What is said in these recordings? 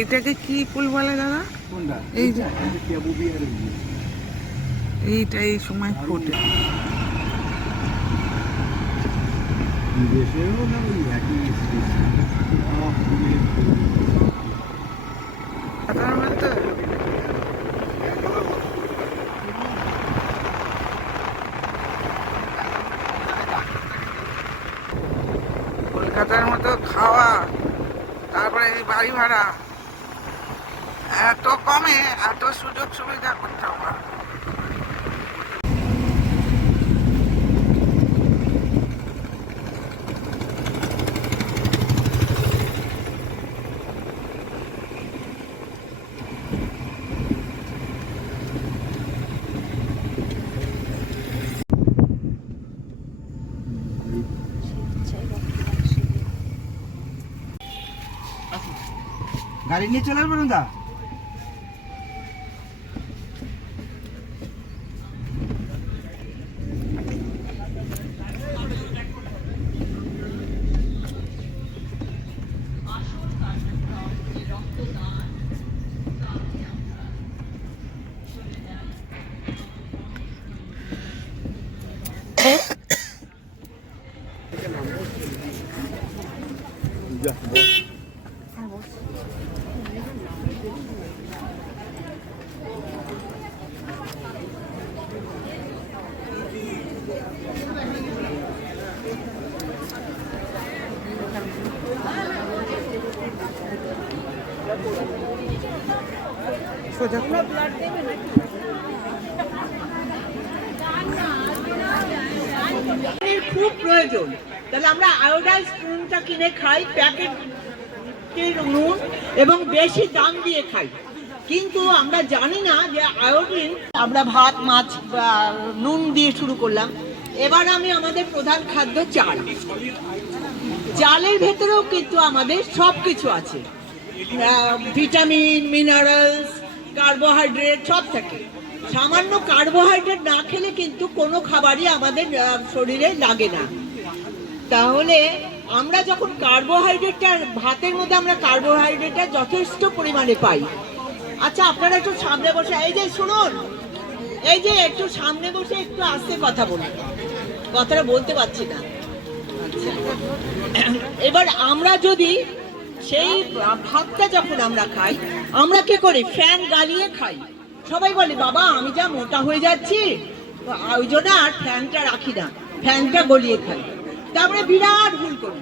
এটাকে কি ফুল বলে দাদা? এই যে এইটা এই সময় ফোটে। কলকাতার মতো খাওয়া, তারপরে এই বাড়ি ভাড়া এত কমে এত সুযোগ সুবিধা করতে হবে। গাড়ি নিয়ে চলে আসবেন দা। খুব প্রয়োজন, তাহলে আমরা আয়োডাইজ নুনটা কিনে খাই, প্যাকেটের নুন, এবং বেশি দাম দিয়ে খাই, কিন্তু আমরা জানি না যে আয়োডিন। আমরা ভাত মাছ নুন দিয়ে শুরু করলাম, এবার আমি আমাদের প্রধান খাদ্য চাল। চালের ভেতরেও কিন্তু আমাদের সব কিছু আছে, ভিটামিন, মিনারেলস, কার্বোহাইড্রেট সব থাকে। সামান্য কার্বোহাইড্রেট না খেলে কিন্তু কোনো খাবারই আমাদের শরীরে লাগে না। তাহলে আমরা যখন কার্বোহাইড্রেটটা ভাতের মধ্যে আমরা কার্বোহাইড্রেটটা যথেষ্ট পরিমাণে পাই। আচ্ছা, আপনারা একটু সামনে বসে, এই যে শুনুন, এই যে একটু সামনে বসে একটু আস্তে কথা বলুন, কথাটা বলতে পারছি না। এবার আমরা যদি সেই ভাতটা যখন আমরা খাই, আমরা কি করি? ফ্যান গালিয়ে খাই। সবাই বলে বাবা আমি যা মোটা হয়ে যাচ্ছি, ওই জন্য আর ফ্যানটা রাখি না, ফ্যানটা গলিয়ে খাই। তারপরে বিরাট ভুল করি।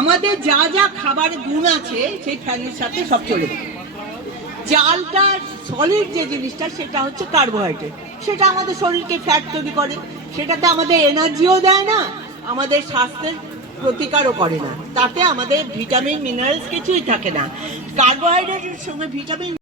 আমাদের যা যা খাবারের গুণ আছে সেই ফ্যানের সাথে সব চলে যায়। চালটা সলিড যে জিনিসটা, সেটা হচ্ছে কার্বোহাইড্রেট, সেটা আমাদের শরীরকে ফ্যাট তৈরি করে, সেটাতে আমাদের এনার্জিও দেয় না, আমাদের স্বাস্থ্যের প্রতিকারও করে না, তাতে আমাদের ভিটামিন মিনারেলস কিছুই থাকে না। কার্বোহাইড্রেটের সঙ্গে ভিটামিন